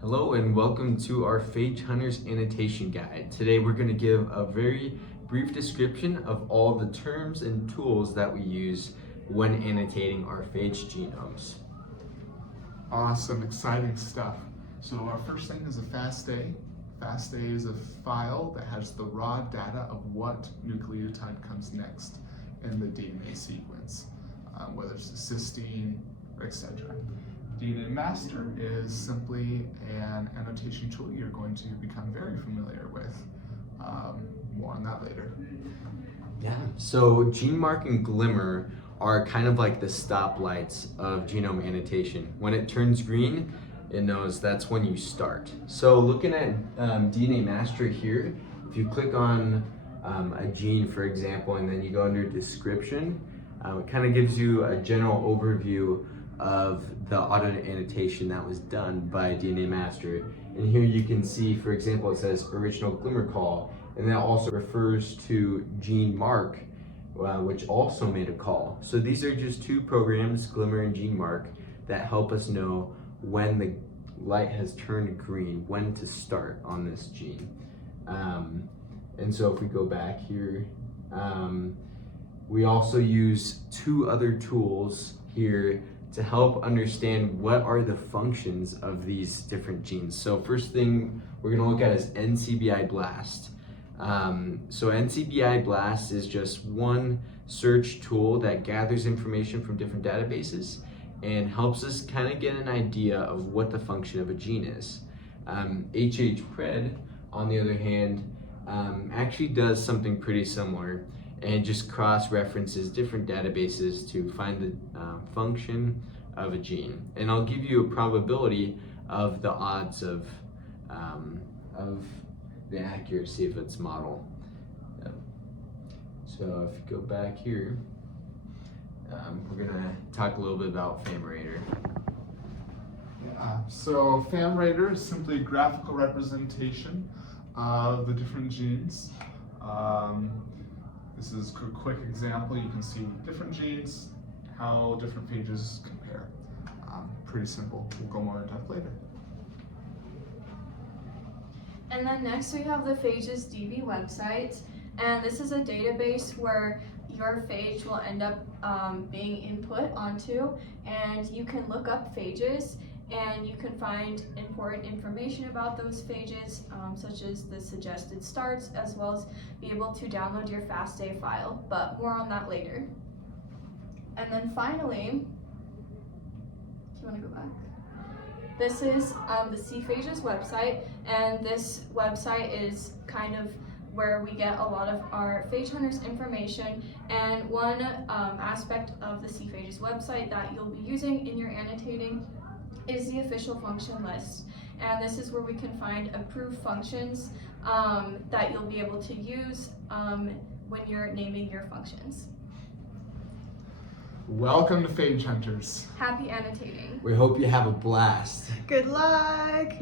Hello and welcome to our Phage Hunters Annotation Guide. Today we're going to give a very brief description of all the terms and tools that we use when annotating our phage genomes. Awesome, exciting stuff. So our first thing is a FASTA. FASTA is a file that has the raw data of what nucleotide comes next in the DNA sequence, whether it's a cysteine, etc. DNA master is simply an annotation tool you're going to become very familiar with. More on that later. Yeah, so GeneMark and Glimmer are kind of like the stoplights of genome annotation. When it turns green, it knows that's when you start. So looking at DNA master here, if you click on a gene, for example, and then you go under description, it kind of gives you a general overview of the auto annotation that was done by DNA master. And here you can see, for example, it says original Glimmer call, and that also refers to GeneMark, which also made a call. So these are just two programs, Glimmer and GeneMark, that help us know when the light has turned green, when to start on this gene. And so if we go back here, we also use two other tools here to help understand what are the functions of these different genes. So first thing we're going to look at is NCBI Blast. So NCBI Blast is just one search tool that gathers information from different databases and helps us kind of get an idea of what the function of a gene is. SIF-HHPred, on the other hand, actually does something pretty similar and just cross-references different databases to find the function of a gene. And I'll give you a probability of the odds of the accuracy of its model. So if you go back here, we're gonna talk a little bit about Phamerator. So Phamerator is simply a graphical representation of the different genes. This is a quick example. You can see different genes, how different phages compare. Pretty simple. We'll go more in depth later. And then next we have the Phages DB website, and this is a database where your phage will end up being input onto, and you can look up phages and you can find important information about those phages, such as the suggested starts, as well as be able to download your FASTA file, but more on that later. And then finally, do you want to go back? This is the SIF-Phages website, and this website is kind of where we get a lot of our phage hunters information. And one aspect of the SIF-Phages website that you'll be using in your annotating is the official function list. And this is where we can find approved functions that you'll be able to use when you're naming your functions. Welcome to Phage Hunters. Happy annotating. We hope you have a blast. Good luck!